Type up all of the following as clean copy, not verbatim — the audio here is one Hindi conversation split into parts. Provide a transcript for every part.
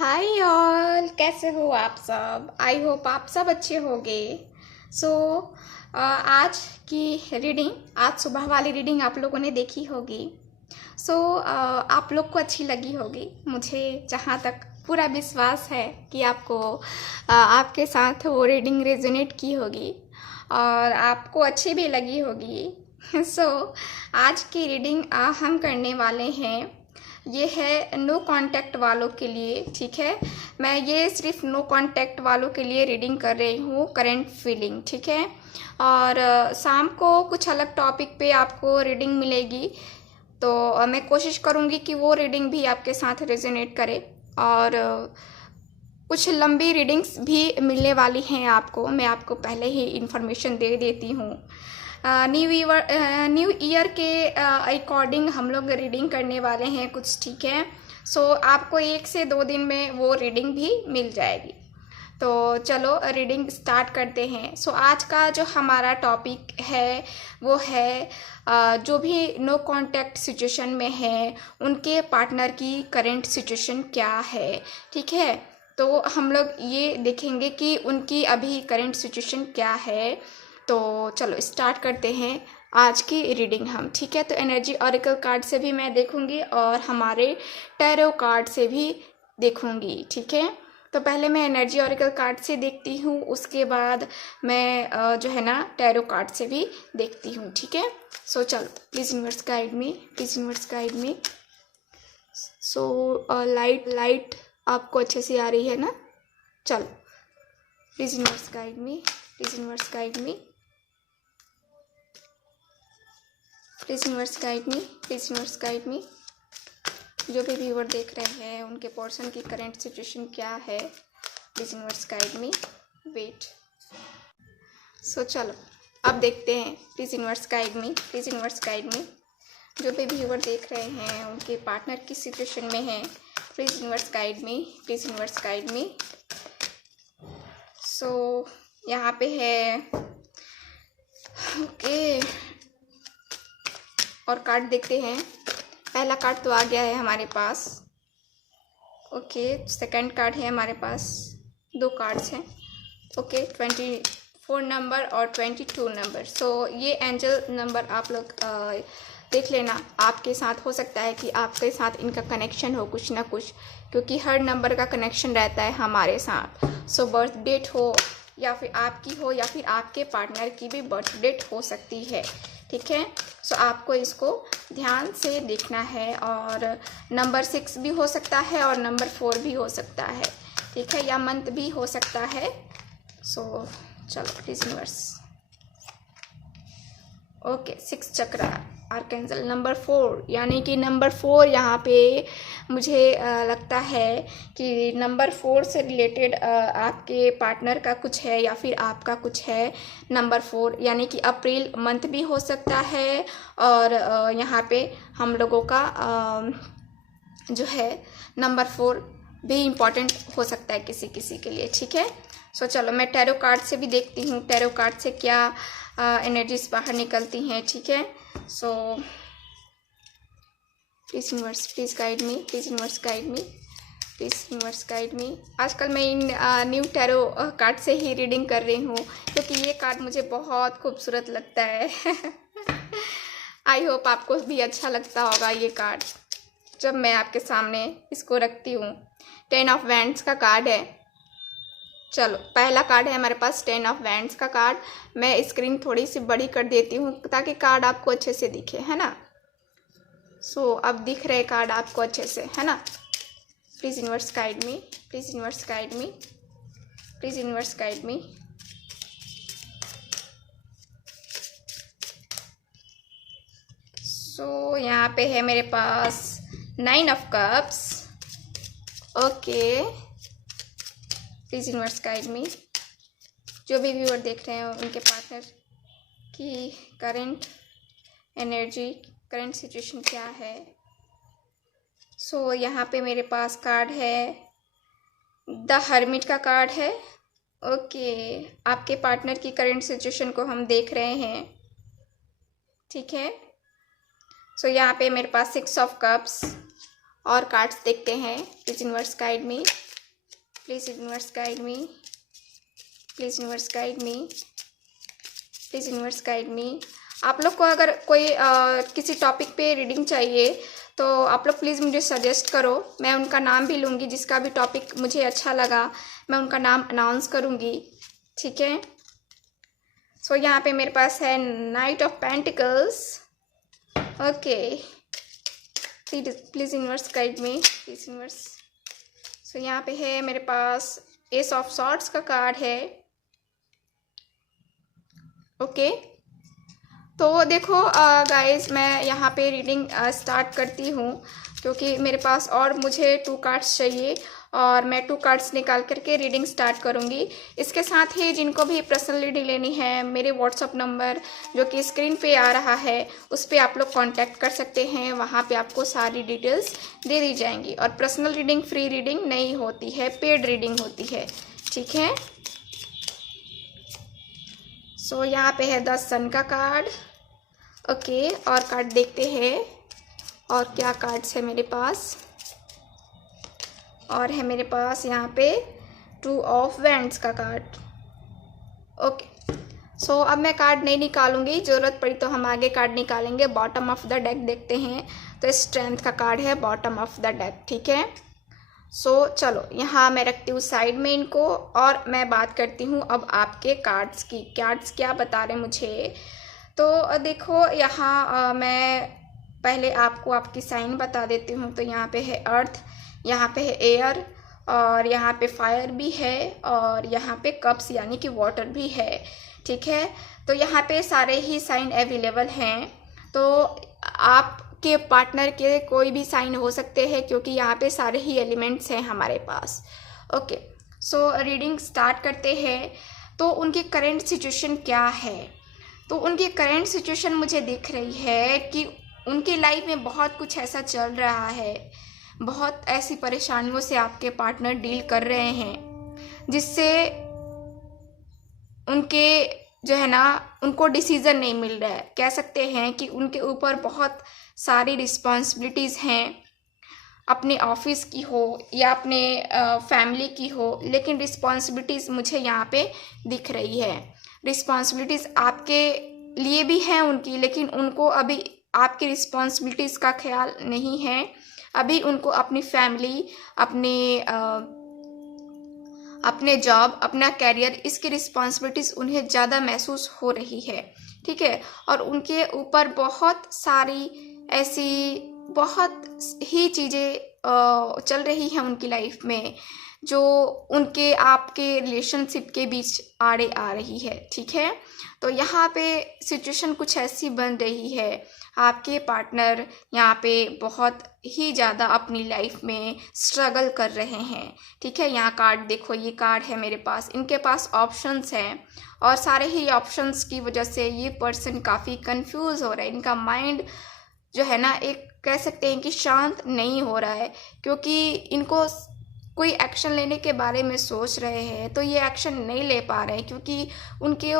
हाय ऑल, कैसे हो आप सब। आई होप आप सब अच्छे होंगे। सो आज की रीडिंग, आज सुबह वाली रीडिंग आप लोगों ने देखी होगी। आप लोग को अच्छी लगी होगी। मुझे जहाँ तक पूरा विश्वास है कि आपको आपके साथ वो रीडिंग रेजोनेट की होगी और आपको अच्छी भी लगी होगी। आज की रीडिंग हम करने वाले हैं। ये है नो कांटेक्ट वालों के लिए, ठीक है। मैं ये सिर्फ नो कांटेक्ट वालों के लिए रीडिंग कर रही हूँ, करंट फीलिंग, ठीक है। और शाम को कुछ अलग टॉपिक पे आपको रीडिंग मिलेगी, तो मैं कोशिश करूँगी कि वो रीडिंग भी आपके साथ रेजोनेट करे। और कुछ लंबी रीडिंग्स भी मिलने वाली हैं आपको, मैं आपको पहले ही इन्फॉर्मेशन दे देती हूँ। न्यू ईयर के अकॉर्डिंग हम लोग रीडिंग करने वाले हैं कुछ, ठीक है। आपको 1 से 2 दिन में वो रीडिंग भी मिल जाएगी। तो चलो रीडिंग स्टार्ट करते हैं। आज का जो हमारा टॉपिक है वो है जो भी नो कांटेक्ट सिचुएशन में है उनके पार्टनर की करंट सिचुएशन क्या है, ठीक है। तो हम लोग ये देखेंगे कि उनकी अभी करंट सिचुएशन क्या है। तो चलो स्टार्ट करते हैं आज की रीडिंग हम, ठीक है। तो एनर्जी ऑरेकल कार्ड से भी मैं देखूंगी और हमारे टैरो कार्ड से भी देखूंगी, ठीक है। तो पहले मैं एनर्जी ऑरेकल कार्ड से देखती हूँ, उसके बाद मैं जो है ना टैरो कार्ड से भी देखती हूँ, ठीक है। चलो please universe guide me, please universe guide me. Light आपको अच्छे से आ रही है ना। चलो please universe guide me, please universe guide me, please universe guide me, please universe guide me. जो भी व्यूअर देख रहे हैं उनके पर्सन की करंट सिचुएशन क्या है, please universe guide me. Wait. चलो अब देखते हैं। Please universe guide me, please universe guide me. जो भी व्यूअर देख रहे हैं उनके पार्टनर की सिचुएशन में है, please universe guide me, please universe guide मी। यहाँ पे है ओके, और कार्ड देखते हैं। पहला कार्ड तो आ गया है हमारे पास, ओके। सेकंड कार्ड है हमारे पास, 2 कार्ड्स हैं, ओके। 24 नंबर और 22 नंबर। ये एंजल नंबर आप लोग देख लेना, आपके साथ हो सकता है कि आपके साथ इनका कनेक्शन हो कुछ ना कुछ, क्योंकि हर नंबर का कनेक्शन रहता है हमारे साथ। बर्थ डेट हो या फिर आपकी हो या फिर आपके पार्टनर की भी बर्थ डेट हो सकती है, ठीक है। आपको इसको ध्यान से देखना है। और नंबर 6 भी हो सकता है और नंबर 4 भी हो सकता है, ठीक है, या मंथ भी हो सकता है। चलो प्लीज यूनिवर्स, ओके। 6 चक्र आर्कैंजल नंबर 4, यानी कि नंबर 4 यहाँ पे मुझे लगता है कि नंबर 4 से रिलेटेड आपके पार्टनर का कुछ है या फिर आपका कुछ है। नंबर 4 यानी कि अप्रैल मंथ भी हो सकता है। और यहाँ पे हम लोगों का जो है नंबर 4 भी इम्पॉर्टेंट हो सकता है किसी किसी के लिए, ठीक है। चलो मैं टैरो कार्ड से भी देखती हूँ, टैरो कार्ड से क्या एनर्जीज बाहर निकलती हैं, ठीक है। Please universe, please guide me, please universe guide me, please universe guide मी। आजकल मैं इन न्यू टैरो कार्ड से ही रीडिंग कर रही हूँ, क्योंकि ये कार्ड मुझे बहुत खूबसूरत लगता है। आई होप आपको भी अच्छा लगता होगा ये कार्ड जब मैं आपके सामने इसको रखती हूँ। 10 ऑफ वैंड्स का कार्ड है। चलो पहला कार्ड है हमारे पास 10 ऑफ वैंड्स का कार्ड। मैं स्क्रीन थोड़ी सी बड़ी कर देती हूँ ताकि कार्ड आपको अच्छे से दिखे, है ना। अब दिख रहे कार्ड आपको अच्छे से, है ना। Please universe guide me, please universe guide me, please universe guide मी। यहाँ पे है मेरे पास 9 of cups, okay. Please universe guide me. जो भी व्यूअर देख रहे हैं उनके पार्टनर की करंट एनर्जी, करंट सिचुएशन क्या है। यहाँ पे मेरे पास कार्ड है द हर्मिट का कार्ड है, ओके। आपके पार्टनर की करंट सिचुएशन को हम देख रहे हैं, ठीक है। यहाँ पे मेरे पास 6 ऑफ कप्स और कार्ड्स देखते हैं। Please universe guide me, please universe guide me, please universe guide me, please universe guide मी। आप लोग को अगर कोई किसी टॉपिक पे रीडिंग चाहिए तो आप लोग प्लीज़ मुझे सजेस्ट करो, मैं उनका नाम भी लूँगी। जिसका भी टॉपिक मुझे अच्छा लगा मैं उनका नाम अनाउंस करूँगी, ठीक है। सो यहाँ पे मेरे पास है knight of pentacles. Okay, please universe guide me, please universe. So यहाँ पे है मेरे पास एस ऑफ सॉर्ड्स का कार्ड है। ओके, तो देखो गाइस, मैं यहाँ पे रीडिंग स्टार्ट करती हूँ क्योंकि मेरे पास और मुझे 2 कार्ड्स चाहिए और मैं 2 कार्ड्स निकाल करके रीडिंग स्टार्ट करूँगी। इसके साथ ही जिनको भी पर्सनल रीडिंग लेनी है, मेरे व्हाट्सअप नंबर जो कि स्क्रीन पे आ रहा है उस पर आप लोग कांटेक्ट कर सकते हैं। वहाँ पे आपको सारी डिटेल्स दे दी जाएंगी। और पर्सनल रीडिंग फ्री रीडिंग नहीं होती है, पेड रीडिंग होती है, ठीक है। सो यहाँ पे है 10 सन का कार्ड। ओके, और कार्ड देखते हैं और क्या कार्ड्स है मेरे पास। और है मेरे पास यहाँ पे 2 ऑफ वैंड्स का कार्ड। ओके, सो अब मैं कार्ड नहीं निकालूंगी, ज़रूरत पड़ी तो हम आगे कार्ड निकालेंगे। बॉटम ऑफ द डेक देखते हैं, तो स्ट्रेंथ का कार्ड है बॉटम ऑफ द डेक, ठीक है। सो चलो यहाँ मैं रखती हूँ साइड में इनको और मैं बात करती हूँ अब आपके कार्ड्स की। कार्ड्स क्या बता रहे मुझे, तो देखो यहाँ मैं पहले आपको आपकी साइन बता देती हूँ। तो यहाँ पे है अर्थ, यहाँ पे है एयर, और यहाँ पे फायर भी है, और यहाँ पे कप्स यानी कि वाटर भी है, ठीक है। तो यहाँ पे सारे ही साइन अवेलेबल हैं। तो आपके पार्टनर के कोई भी साइन हो सकते हैं क्योंकि यहाँ पे सारे ही एलिमेंट्स हैं हमारे पास। ओके, सो रीडिंग स्टार्ट करते हैं। तो उनकी करंट सिचुएशन क्या है, तो उनकी करंट सिचुएशन मुझे दिख रही है कि उनकी लाइफ में बहुत कुछ ऐसा चल रहा है, बहुत ऐसी परेशानियों से आपके पार्टनर डील कर रहे हैं जिससे उनके जो है ना उनको डिसीज़न नहीं मिल रहा है। कह सकते हैं कि उनके ऊपर बहुत सारी रिस्पॉन्सिबिलिटीज़ हैं, अपने ऑफिस की हो या अपने फैमिली की हो, लेकिन रिस्पॉन्सिबिलिटीज़ मुझे यहाँ पे दिख रही है। रिस्पॉन्सिबिलिटीज़ आपके लिए भी हैं उनकी, लेकिन उनको अभी आपकी रिस्पॉन्सिबिलिटीज़ का ख्याल नहीं है। अभी उनको अपनी फैमिली, अपने जॉब, अपना कैरियर, इसकी रिस्पॉन्सिबिलिटीज़ उन्हें ज़्यादा महसूस हो रही है, ठीक है। और उनके ऊपर बहुत सारी ऐसी बहुत ही चीज़ें चल रही हैं उनकी लाइफ में जो उनके आपके रिलेशनशिप के बीच आड़े आ रही है, ठीक है। तो यहाँ पे सिचुएशन कुछ ऐसी बन रही है, आपके पार्टनर यहाँ पे बहुत ही ज़्यादा अपनी लाइफ में स्ट्रगल कर रहे हैं, ठीक है। यहाँ कार्ड देखो, ये कार्ड है मेरे पास, इनके पास ऑप्शंस हैं और सारे ही ऑप्शंस की वजह से ये पर्सन काफ़ी कंफ्यूज हो रहा है। इनका माइंड जो है ना, एक कह सकते हैं कि शांत नहीं हो रहा है, क्योंकि इनको कोई एक्शन लेने के बारे में सोच रहे हैं तो ये एक्शन नहीं ले पा रहे हैं क्योंकि उनके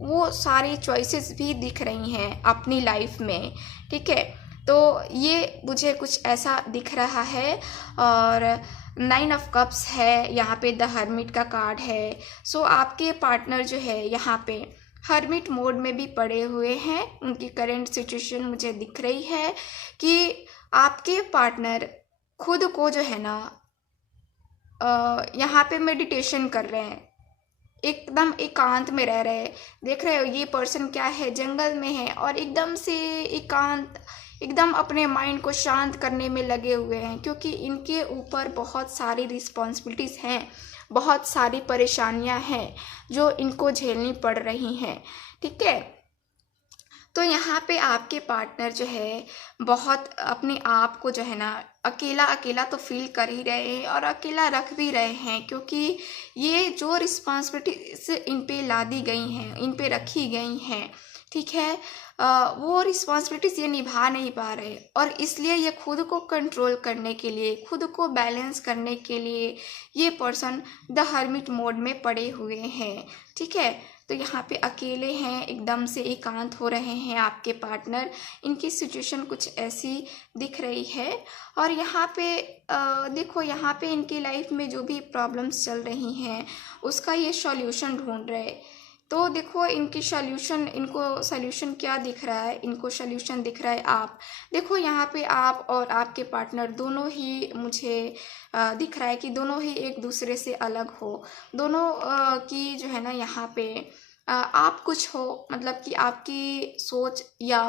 वो सारी चॉइसेस भी दिख रही हैं अपनी लाइफ में, ठीक है। तो ये मुझे कुछ ऐसा दिख रहा है। और 9 ऑफ कप्स है, यहाँ पे द हर्मिट का कार्ड है। सो आपके पार्टनर जो है यहाँ पे हर्मिट मोड में भी पड़े हुए हैं। उनकी करंट सिचुएशन मुझे दिख रही है कि आपके पार्टनर खुद को जो है ना यहाँ पे मेडिटेशन कर रहे हैं, एकदम एकांत में रह रहे हैं। देख रहे हो ये पर्सन क्या है, जंगल में है और एकदम से एकांत, एकदम अपने माइंड को शांत करने में लगे हुए हैं क्योंकि इनके ऊपर बहुत सारी रिस्पॉन्सिबिलिटीज़ हैं, बहुत सारी परेशानियां हैं जो इनको झेलनी पड़ रही हैं, ठीक है। तो यहाँ पे आपके पार्टनर जो है बहुत अपने आप को जो है ना अकेला अकेला तो फील कर ही रहे हैं और अकेला रख भी रहे हैं क्योंकि ये जो रिस्पॉन्सिबिलिटीज इन पे लादी गई हैं, इन पे रखी गई हैं, ठीक है, वो रिस्पॉन्सिबिलिटीज़ ये निभा नहीं पा रहे और इसलिए ये खुद को कंट्रोल करने के लिए, खुद को बैलेंस करने के लिए ये पर्सन द हर्मिट मोड में पड़े हुए हैं। ठीक है, तो यहाँ पे अकेले हैं, एकदम से एकांत हो रहे हैं आपके पार्टनर। इनकी सिचुएशन कुछ ऐसी दिख रही है और यहाँ पे देखो, यहाँ पे इनकी लाइफ में जो भी प्रॉब्लम्स चल रही हैं उसका ये सॉल्यूशन ढूंढ रहे। तो देखो इनको सॉल्यूशन क्या दिख रहा है, इनको सॉल्यूशन दिख रहा है आप। देखो यहाँ पे आप और आपके पार्टनर दोनों ही मुझे दिख रहा है कि दोनों ही एक दूसरे से अलग हो। दोनों की जो है ना यहाँ पे आप कुछ हो, मतलब कि आपकी सोच या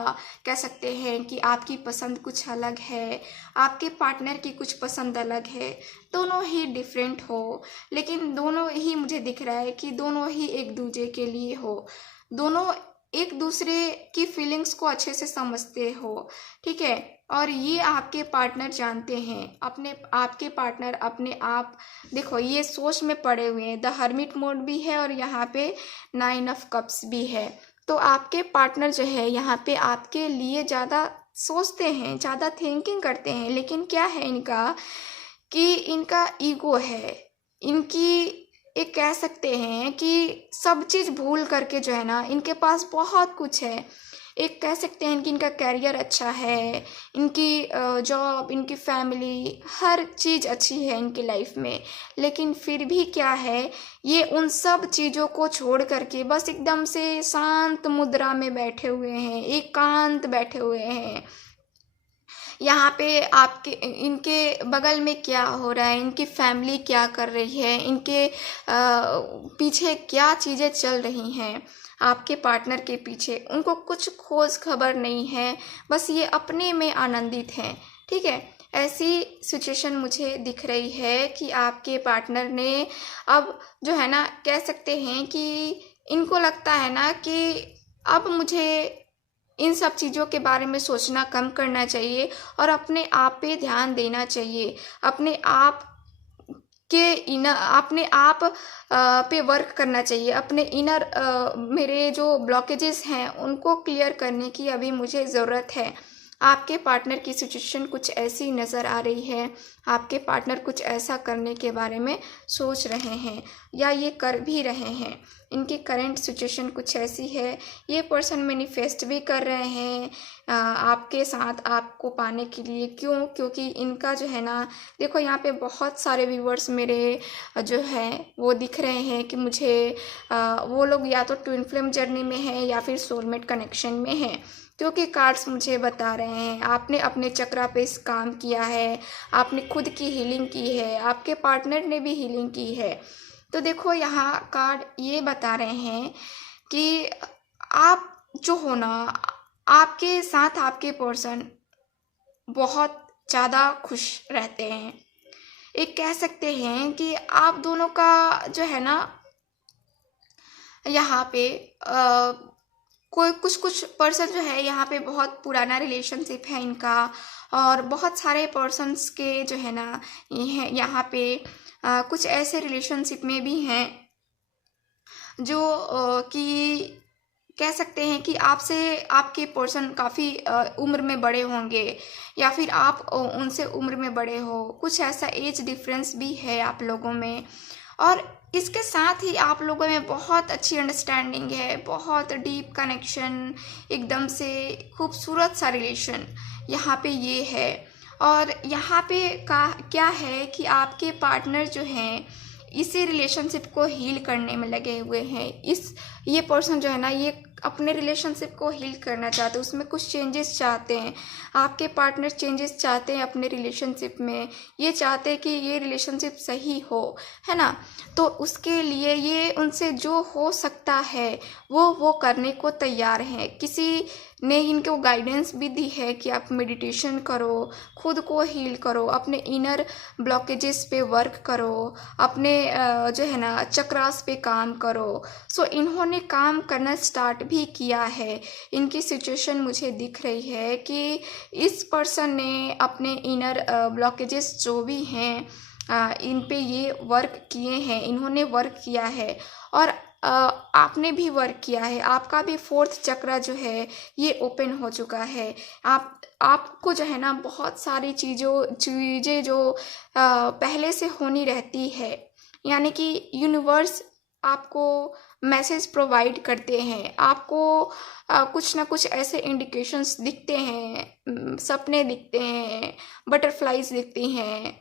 कह सकते हैं कि आपकी पसंद कुछ अलग है, आपके पार्टनर की कुछ पसंद अलग है, दोनों ही डिफरेंट हो, लेकिन दोनों ही मुझे दिख रहा है कि दोनों ही एक दूसरे के लिए हो, दोनों एक दूसरे की फीलिंग्स को अच्छे से समझते हो। ठीक है, और ये आपके पार्टनर जानते हैं, आपके पार्टनर अपने आप, देखो ये सोच में पड़े हुए हैं। द हर्मिट मोड भी है और यहाँ पे 9 ऑफ कप्स भी है। तो आपके पार्टनर जो है यहाँ पे आपके लिए ज़्यादा सोचते हैं, ज़्यादा थिंकिंग करते हैं, लेकिन क्या है इनका कि इनका ईगो है, इनकी एक कह सकते हैं कि सब चीज़ भूल करके जो है ना, इनके पास बहुत कुछ है। एक कह सकते हैं कि इनका कैरियर अच्छा है, इनकी जॉब, इनकी फैमिली, हर चीज़ अच्छी है इनकी लाइफ में, लेकिन फिर भी क्या है, ये उन सब चीज़ों को छोड़ करके बस एकदम से शांत मुद्रा में बैठे हुए हैं, एकांत बैठे हुए हैं। यहाँ पे आपके इनके बगल में क्या हो रहा है, इनकी फैमिली क्या कर रही है, इनके पीछे क्या चीज़ें चल रही हैं, आपके पार्टनर के पीछे उनको कुछ खोज खबर नहीं है, बस ये अपने में आनंदित हैं। ठीक है, ऐसी सिचुएशन मुझे दिख रही है कि आपके पार्टनर ने अब जो है ना, कह सकते हैं कि इनको लगता है ना कि अब मुझे इन सब चीज़ों के बारे में सोचना कम करना चाहिए और अपने आप पे ध्यान देना चाहिए, अपने आप अपने आप पे वर्क करना चाहिए, अपने इनर मेरे जो ब्लॉकेजेस हैं उनको क्लियर करने की अभी मुझे ज़रूरत है। आपके पार्टनर की सिचुएशन कुछ ऐसी नज़र आ रही है, आपके पार्टनर कुछ ऐसा करने के बारे में सोच रहे हैं या ये कर भी रहे हैं। इनकी करंट सिचुएशन कुछ ऐसी है, ये पर्सन मैनिफेस्ट भी कर रहे हैं आपके साथ, आपको पाने के लिए। क्यों? क्योंकि इनका जो है ना, देखो यहाँ पे बहुत सारे व्यूवर्स मेरे जो हैं वो दिख रहे हैं कि मुझे वो लोग या तो ट्विन फ्लेम जर्नी में हैं या फिर सोलमेट कनेक्शन में हैं, क्योंकि कार्ड्स मुझे बता रहे हैं आपने अपने चक्रा पे इस काम किया है, आपने खुद की हीलिंग की है, आपके पार्टनर ने भी हीलिंग की है। तो देखो यहाँ कार्ड ये बता रहे हैं कि आप जो हो ना, आपके साथ आपके पर्सन बहुत ज़्यादा खुश रहते हैं। एक कह सकते हैं कि आप दोनों का जो है ना, यहाँ पे कोई कुछ पर्सन जो है यहाँ पे बहुत पुराना रिलेशनशिप है इनका, और बहुत सारे पर्सन्स के जो है ना यहाँ पे कुछ ऐसे रिलेशनशिप में भी हैं जो कि कह सकते हैं कि आपसे आपके पर्सन काफ़ी उम्र में बड़े होंगे या फिर आप उनसे उम्र में बड़े हो, कुछ ऐसा एज डिफरेंस भी है आप लोगों में। और इसके साथ ही आप लोगों में बहुत अच्छी अंडरस्टैंडिंग है, बहुत डीप कनेक्शन, एकदम से खूबसूरत सा रिलेशन यहाँ पे ये है। और यहाँ पे क्या है कि आपके पार्टनर जो हैं इसी रिलेशनशिप को हील करने में लगे हुए हैं। ये पर्सन जो है ना, ये अपने रिलेशनशिप को हील करना चाहते हैं, उसमें कुछ चेंजेस चाहते हैं। आपके पार्टनर चेंजेस चाहते हैं अपने रिलेशनशिप में, ये चाहते हैं कि ये रिलेशनशिप सही हो, है ना। तो उसके लिए ये उनसे जो हो सकता है वो करने को तैयार हैं। किसी ने इनको गाइडेंस भी दी है कि आप मेडिटेशन करो, खुद को हील करो, अपने इनर ब्लॉकेजेस पे वर्क करो, अपने जो है ना चक्रास पे काम करो। सो इन्होंने काम करना स्टार्ट भी किया है। इनकी सिचुएशन मुझे दिख रही है कि इस पर्सन ने अपने इनर ब्लॉकेजेस जो भी हैं इन पे ये वर्क किए हैं, इन्होंने वर्क किया है। और आपने भी वर्क किया है, आपका भी फोर्थ चक्रा जो है ये ओपन हो चुका है। आपको जो है ना बहुत सारी चीज़ें जो पहले से होनी रहती है, यानी कि यूनिवर्स आपको मैसेज प्रोवाइड करते हैं, आपको कुछ ना कुछ ऐसे इंडिकेशंस दिखते हैं, सपने दिखते हैं, बटरफ्लाइज दिखती हैं,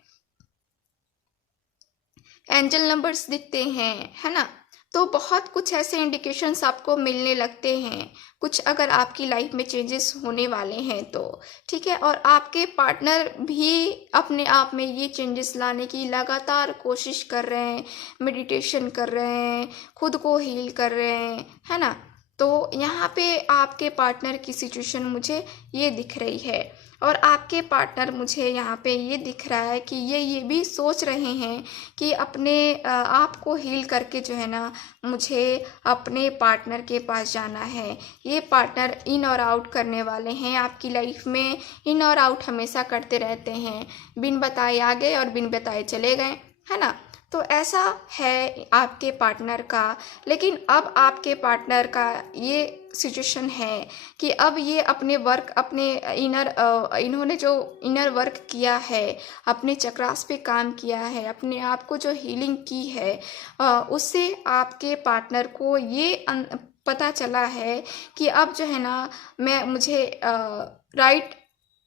एंजल नंबर्स दिखते हैं, है ना। तो बहुत कुछ ऐसे इंडिकेशंस आपको मिलने लगते हैं, कुछ अगर आपकी लाइफ में चेंजेस होने वाले हैं तो, ठीक है। और आपके पार्टनर भी अपने आप में ये चेंजेस लाने की लगातार कोशिश कर रहे हैं, मेडिटेशन कर रहे हैं, खुद को हील कर रहे हैं, है ना। तो यहाँ पे आपके पार्टनर की सिचुएशन मुझे ये दिख रही है, और आपके पार्टनर मुझे यहाँ पे ये दिख रहा है कि ये भी सोच रहे हैं कि अपने आप को हील करके जो है ना मुझे अपने पार्टनर के पास जाना है। ये पार्टनर इन और आउट करने वाले हैं आपकी लाइफ में, इन और आउट हमेशा करते रहते हैं, बिन बताए आ गए और बिन बताए चले गए, है ना। तो ऐसा है आपके पार्टनर का। लेकिन अब आपके पार्टनर का ये सिचुएशन है कि अब ये अपने इन्होंने जो इनर वर्क किया है, अपने चक्रास पे काम किया है, अपने आप को जो हीलिंग की है, उससे आपके पार्टनर को ये पता चला है कि अब जो है ना मुझे राइट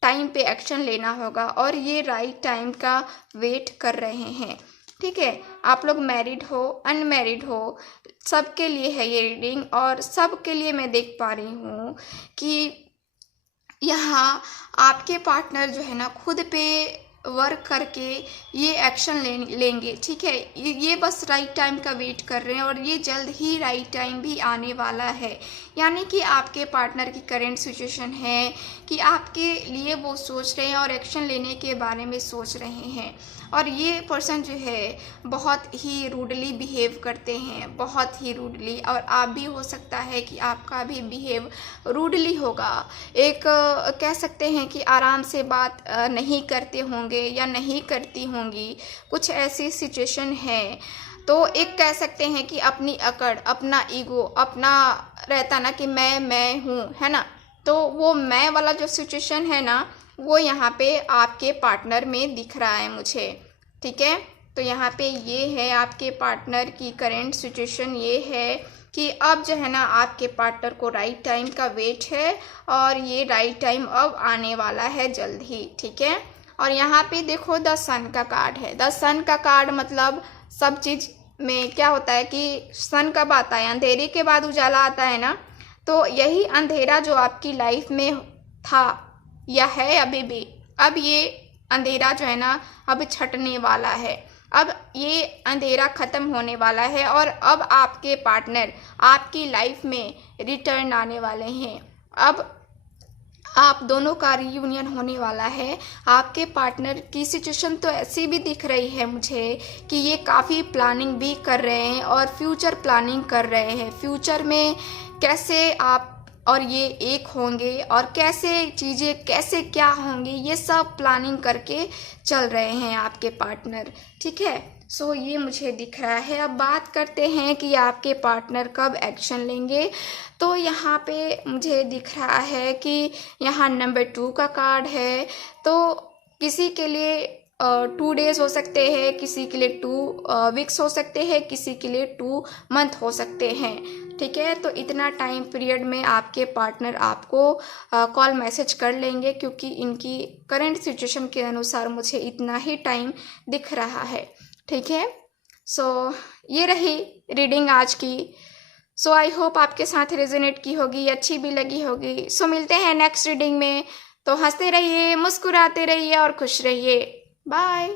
टाइम पे एक्शन लेना होगा, और ये राइट टाइम का वेट कर रहे हैं, ठीक है। आप लोग मैरिड हो, अनमैरिड हो, सबके लिए है ये रीडिंग, और सबके लिए मैं देख पा रही हूँ कि यहाँ आपके पार्टनर जो है ना खुद पे वर्क करके ये एक्शन लेंगे, ठीक है। ये बस राइट टाइम का वेट कर रहे हैं, और ये जल्द ही राइट टाइम भी आने वाला है। यानी कि आपके पार्टनर की करेंट सिचुएशन है कि आपके लिए वो सोच रहे हैं और एक्शन लेने के बारे में सोच रहे हैं, और ये पर्सन जो है बहुत ही रूडली बिहेव करते हैं, बहुत ही रूडली, और आप भी हो सकता है कि आपका भी बिहेव रूडली होगा। एक कह सकते हैं कि आराम से बात नहीं करते होंगे या नहीं करती होंगी, कुछ ऐसी सिचुएशन है। तो एक कह सकते हैं कि अपनी अकड़, अपना ईगो, अपना रहता ना कि मैं हूँ, है ना। तो वो मैं वाला जो सिचुएशन है ना वो यहाँ पे आपके पार्टनर में दिख रहा है मुझे, ठीक है। तो यहाँ पे ये है आपके पार्टनर की करेंट सिचुएशन, ये है कि अब जो है ना आपके पार्टनर को राइट टाइम का वेट है, और ये राइट टाइम अब आने वाला है जल्द ही, ठीक है। और यहाँ पे देखो द सन का कार्ड है। द सन का कार्ड मतलब सब चीज़ में क्या होता है कि सन कब आता है, अंधेरे के बाद उजाला आता है ना। तो यही अंधेरा जो आपकी लाइफ में था या है अभी भी, अब ये अंधेरा जो है ना अब छटने वाला है, अब ये अंधेरा ख़त्म होने वाला है, और अब आपके पार्टनर आपकी लाइफ में रिटर्न आने वाले हैं। अब आप दोनों का रियूनियन होने वाला है। आपके पार्टनर की सिचुएशन तो ऐसी भी दिख रही है मुझे कि ये काफ़ी प्लानिंग भी कर रहे हैं, और फ्यूचर प्लानिंग कर रहे हैं, फ्यूचर में कैसे आप और ये एक होंगे, और कैसे चीज़ें कैसे क्या होंगी, ये सब प्लानिंग करके चल रहे हैं आपके पार्टनर, ठीक है। सो ये मुझे दिख रहा है। अब बात करते हैं कि आपके पार्टनर कब एक्शन लेंगे। तो यहाँ पे मुझे दिख रहा है कि यहाँ नंबर 2 का कार्ड है। तो किसी के लिए 2 डेज हो सकते हैं, किसी के लिए 2 वीक्स हो सकते हैं, किसी के लिए 2 मंथ हो सकते हैं, ठीक है। तो इतना टाइम पीरियड में आपके पार्टनर आपको कॉल मैसेज कर लेंगे, क्योंकि इनकी करंट सिचुएशन के अनुसार मुझे इतना ही टाइम दिख रहा है, ठीक है। सो ये रही रीडिंग आज की। सो आई होप आपके साथ रेजोनेट की होगी, अच्छी भी लगी होगी। सो मिलते हैं नेक्स्ट रीडिंग में। तो हंसते रहिए, मुस्कुराते रहिए और खुश रहिए। बाय।